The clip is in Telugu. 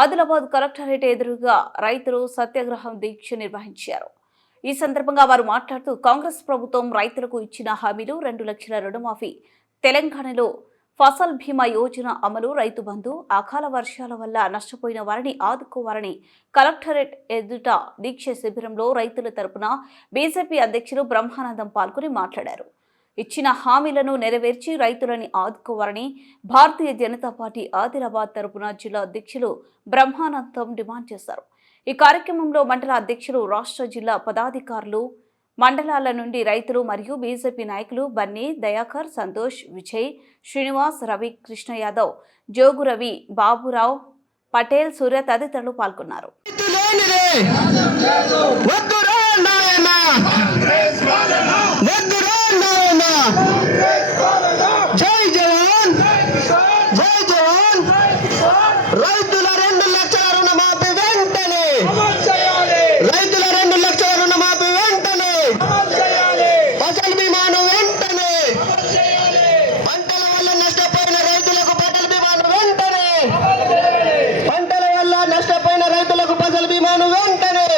ఆదిలాబాద్ కలెక్టరేట్ ఎదురుగా రైతులు సత్యాగ్రహం దీక్ష నిర్వహించారు. ఈ సందర్భంగా వారు మాట్లాడుతూ కాంగ్రెస్ ప్రభుత్వం రైతులకు ఇచ్చిన హామీలు 2 లక్షల రుణమాఫీ, తెలంగాణలో ఫసల్ బీమా యోజన అమలు, రైతు బంధు, అకాల వర్షాల వల్ల నష్టపోయిన వారిని ఆదుకోవాలని కలెక్టరేట్ ఎదుట దీక్ష శిబిరంలో రైతుల తరపున బీజేపీ అధ్యక్షులు బ్రహ్మానందం పాల్గొని మాట్లాడారు. ఇచ్చిన హామీలను నెరవేర్చి రైతులని ఆదుకోవాలని భారతీయ జనతా పార్టీ ఆదిలాబాద్ తరపున జిల్లా అధ్యక్షులు బ్రహ్మానందం డిమాండ్ చేశారు. ఈ కార్యక్రమంలో మండల అధ్యక్షులు, రాష్ట్ర జిల్లా పదాధికారులు, మండలాల నుండి రైతులు మరియు బీజేపీ నాయకులు బన్నీ, దయాకర్, సంతోష్, విజయ్, శ్రీనివాస్, రవి, కృష్ణ యాదవ్, జోగు రవి, బాబురావు, పటేల్, సూర్య తదితరులు పాల్గొన్నారు. రైతుల 2 లక్షల రుణమాఫీ వెంటనే, రైతుల 2 లక్షల రుణమాఫీ వెంటనే, ఫసల్ బీమాను వెంటనే, పంటల వల్ల నష్టపోయిన రైతులకు ఫసల్ బీమాను వెంటనే, పంటల వల్ల నష్టపోయిన రైతులకు ఫసల్ బీమాను వెంటనే.